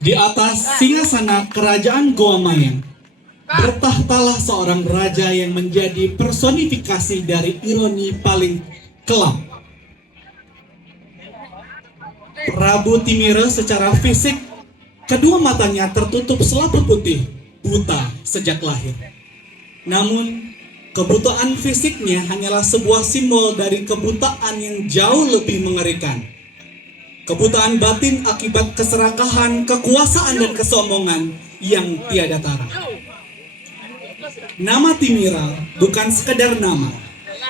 Di atas singgasana kerajaan Goa Maya, bertahtalah seorang raja yang menjadi personifikasi dari ironi paling kelam. Prabu Timira secara fisik, kedua matanya tertutup selaput putih, buta sejak lahir. Namun, kebutaan fisiknya hanyalah sebuah simbol dari kebutaan yang jauh lebih mengerikan. Kebutaan batin akibat keserakahan, kekuasaan, dan kesombongan yang tiada tara. Nama Timira bukan sekedar nama,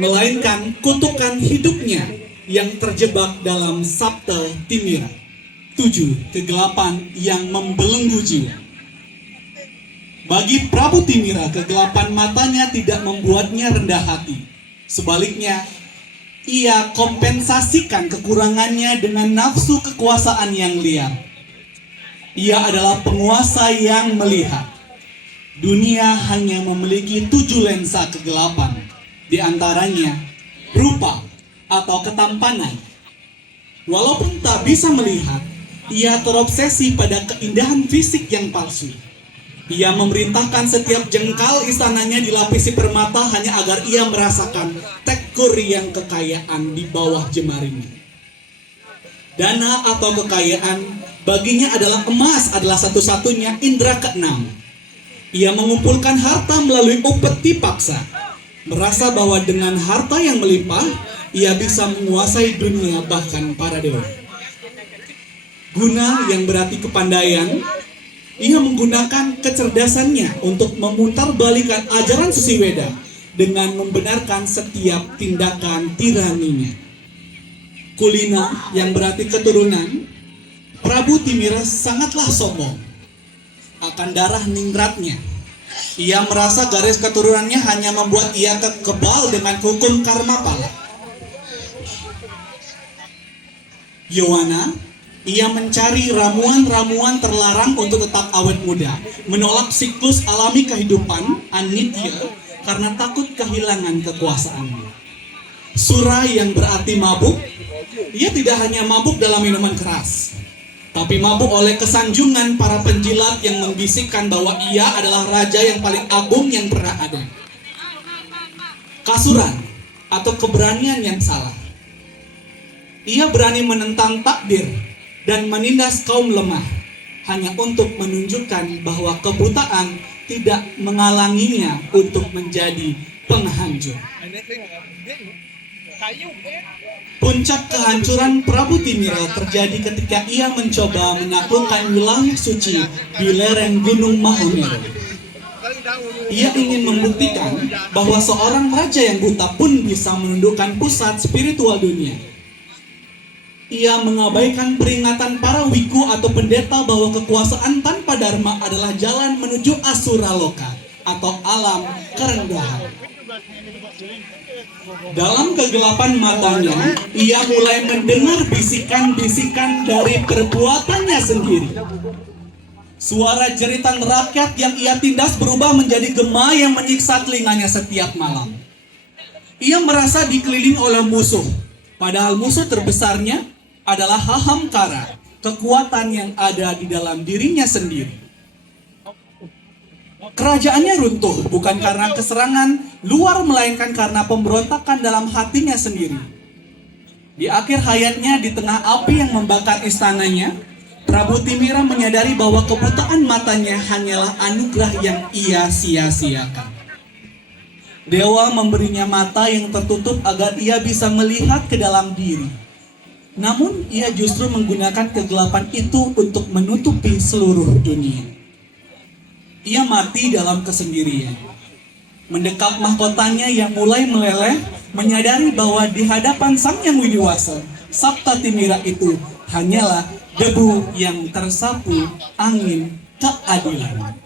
melainkan kutukan hidupnya yang terjebak dalam Sabta Timira, 7 kegelapan yang membelenggu jiwa. Bagi Prabu Timira, kegelapan matanya tidak membuatnya rendah hati. Sebaliknya, ia kompensasikan kekurangannya dengan nafsu kekuasaan yang liar. Ia adalah penguasa yang melihat. Dunia hanya memiliki 7 lensa kegelapan, di antaranya rupa atau ketampanan. Walaupun tak bisa melihat, ia terobsesi pada keindahan fisik yang palsu. Ia memerintahkan setiap jengkal istananya dilapisi permata hanya agar ia merasakan tekstur yang kekayaan di bawah jemarinya. Dana atau kekayaan baginya adalah emas adalah satu-satunya indera keenam. Ia mengumpulkan harta melalui upeti paksa, merasa bahwa dengan harta yang melimpah, ia bisa menguasai dunia bahkan para dewa. Guna yang berarti kepandaian, ia menggunakan kecerdasannya untuk memutarbalikan ajaran Susi Weda dengan membenarkan setiap tindakan tiraninya. Kulina yang berarti keturunan, Prabu Timira sangatlah sombong akan darah ningratnya. Ia merasa garis keturunannya hanya membuat ia kebal dengan hukum karma pala. Yowana, ia mencari ramuan-ramuan terlarang untuk tetap awet muda, menolak siklus alami kehidupan, anitya, karena takut kehilangan kekuasaannya. Sura yang berarti mabuk, ia tidak hanya mabuk dalam minuman keras, tapi mabuk oleh kesanjungan para penjilat yang membisikkan bahwa ia adalah raja yang paling agung yang pernah ada. Kasuran atau keberanian yang salah. Ia berani menentang takdir dan menindas kaum lemah hanya untuk menunjukkan bahwa kebutaan tidak menghalanginya untuk menjadi penghancur. Puncak kehancuran Prabu Timira terjadi ketika ia mencoba menaklukkan wilayah suci di lereng Gunung Mahameru. Ia ingin membuktikan bahwa seorang raja yang buta pun bisa menundukkan pusat spiritual dunia. Ia mengabaikan peringatan para wiku atau pendeta bahwa kekuasaan tanpa dharma adalah jalan menuju asura loka atau alam kerendahan. Dalam kegelapan matanya, ia mulai mendengar bisikan-bisikan dari perbuatannya sendiri. Suara jeritan rakyat yang ia tindas berubah menjadi gema yang menyiksa telinganya setiap malam. Ia merasa dikelilingi oleh musuh, padahal musuh terbesarnya adalah Hahamkara, kekuatan yang ada di dalam dirinya sendiri. Kerajaannya runtuh bukan karena keserangan luar, melainkan karena pemberontakan dalam hatinya sendiri. Di akhir hayatnya, di tengah api yang membakar istananya, Prabu Timira menyadari bahwa kebutaan matanya hanyalah anugerah yang ia sia-siakan. Dewa memberinya mata yang tertutup agar ia bisa melihat ke dalam diri. Namun ia justru menggunakan kegelapan itu untuk menutupi seluruh dunia. Ia mati dalam kesendirian. Mendekap mahkotanya yang mulai meleleh, menyadari bahwa di hadapan Sang Yang Widiwasa, Sabta Timira itu hanyalah debu yang tersapu angin keadilan.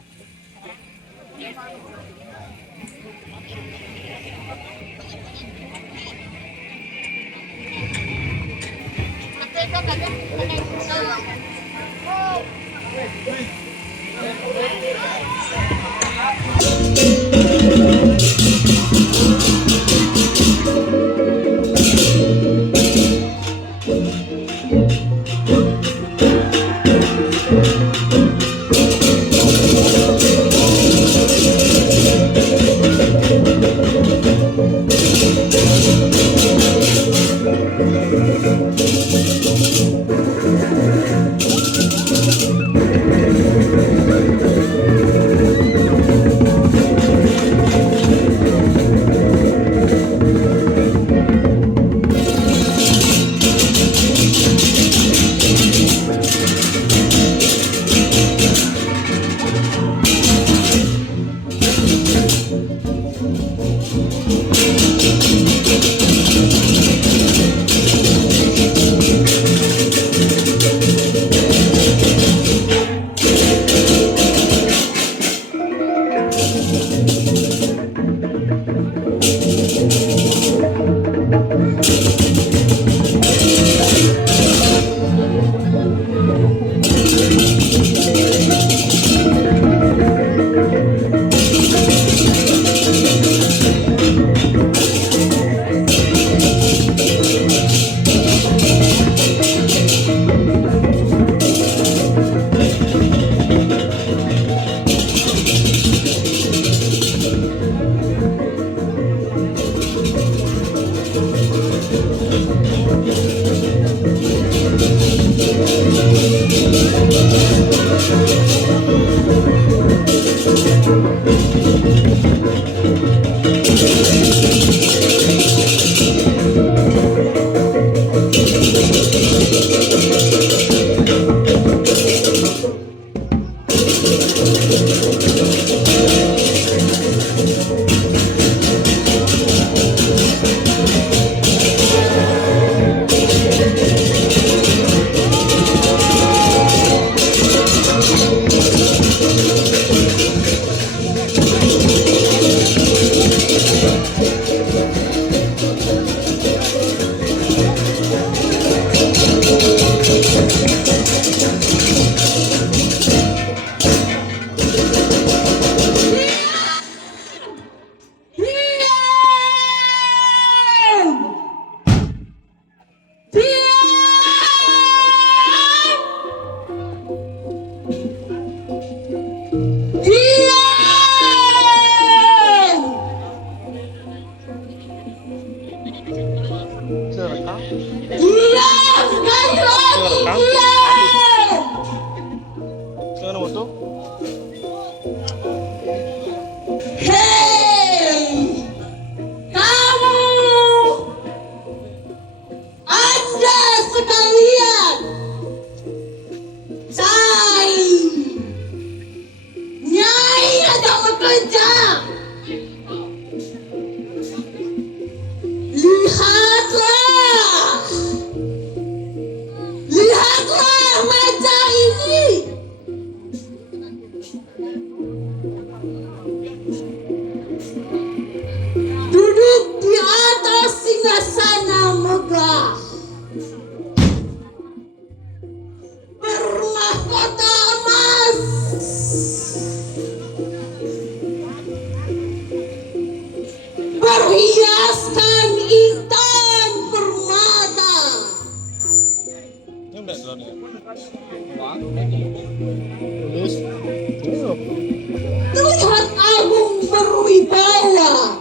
Terlihat agung berwibawa.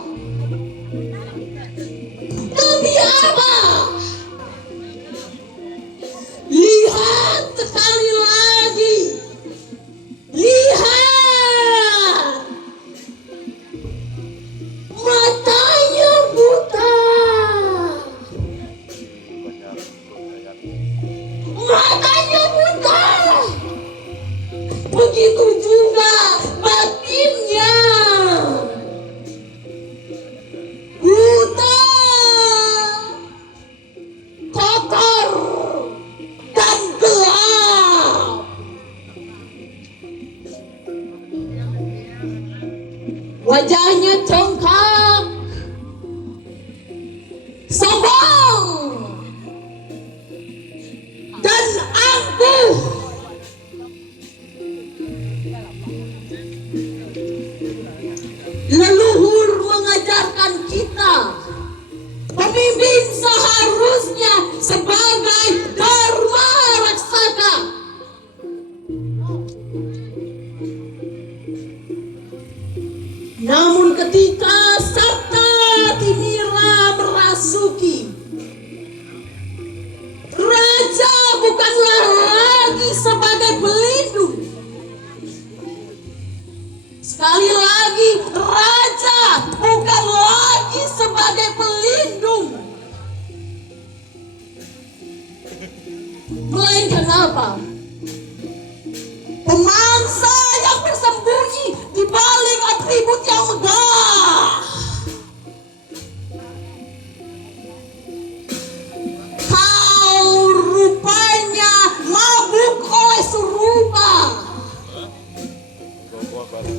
Tapi apa? Lihat sekali lagi. Lihat. Matanya buta. Matanya buta. Begitu juga batinnya. Buta, kotor, dan gelap. Wajahnya congkak, sombong, dan angkuh. Leluhur mengajarkan kita, pemimpin seharusnya sebagai dharma raksasa. Namun ketika Sabta Timira merasuki, raja bukanlah lagi sebagai pelindung. Sekali lagi, raja bukan lagi sebagai pelindung, melainkan apa? pemangsa yang bersembunyi di balik atribut yang megah. Kau rupanya mabuk oleh serupa.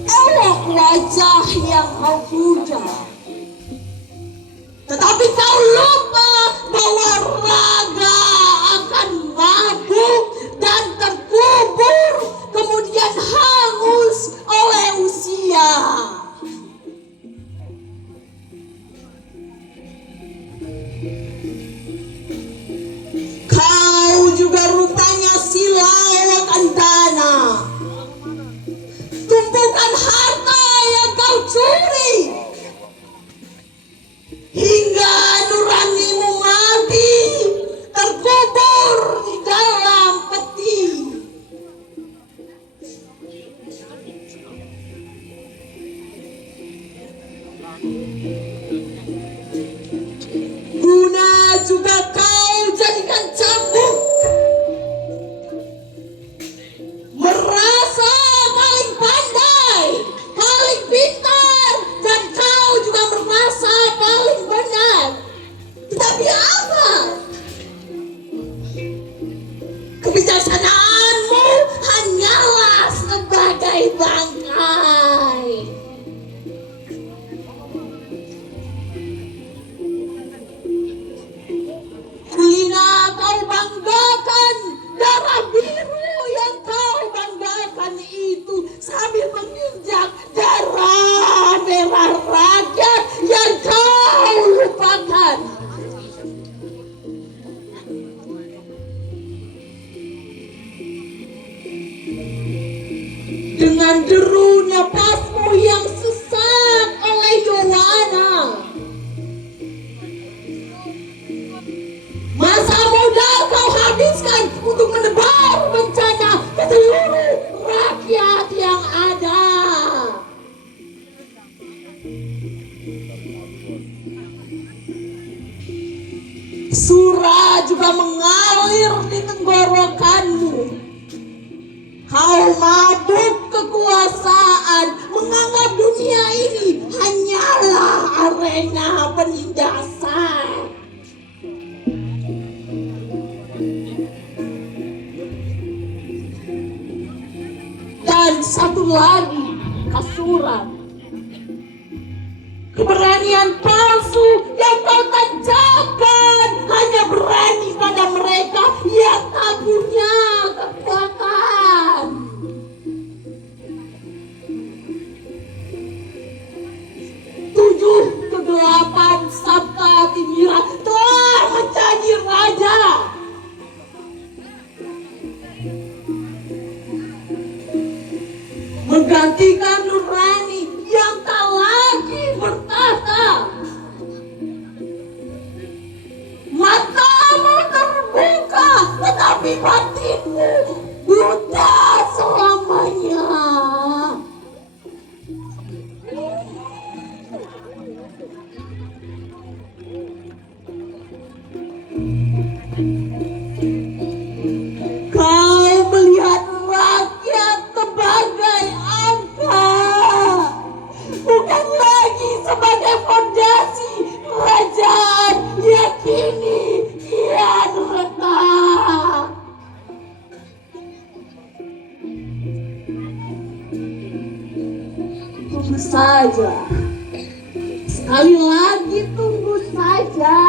Elok wajah yang kau puja, tetapi kau lupa bahwa raga akan mabuk dan terkubur, kemudian hangus oleh usia. Kau juga rupanya silau akan dana, tumpukan harta yang kau curi, hingga nuranimu mati terkubur di dalam peti. Guna juga kau jadikan cambuk, merasa paling pandai, paling pintar, dan kau juga merasa paling benar. Tetapi apa? Kebijaksanaanmu hanyalah sebagai bangkai. Kulina kau banggakan, darah biru yang kau banggakan itu sambil menginjak darah merah rakyat yang kau lupakan. Dengan deru napasmu yang sesak oleh Yowana, masa muda kau habiskan untuk menebar bencana ke seluruh rakyat yang ada. Sura juga mengalir di tenggorokanmu. Kau mabuk kekuasaan, menganggap dunia ini hanyalah arena penindasan. Dan satu lagi, kasuran. Keberanian palsu yang kau tancapkan hanya berani pada mereka yang tak punya kekuatan. Tujuh kegelapan Sabta Timira telah menjadi raja. Menggantikan nurani yang tak lagi bertahta. Matamu terbuka, tetapi batinmu buta selamanya. Kau melihat rakyat sebagai angka, bukan lagi sebagai fondasi kerajaan yang kini kian retak. Tunggu saja, sekali lagi tunggu saja.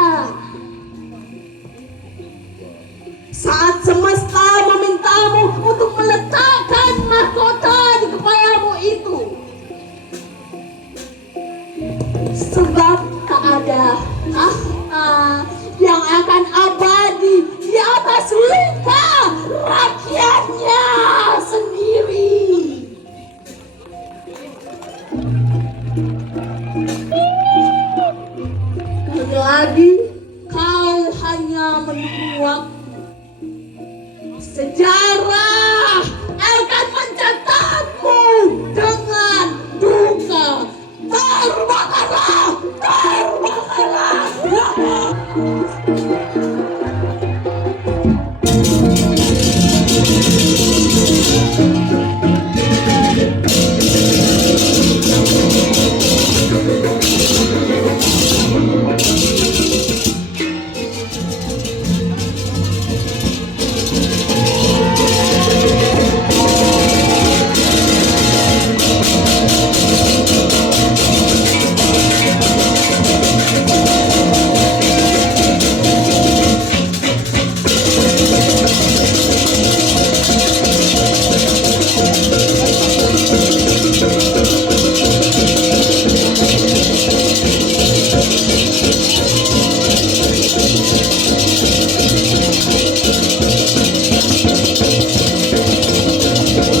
Saat semua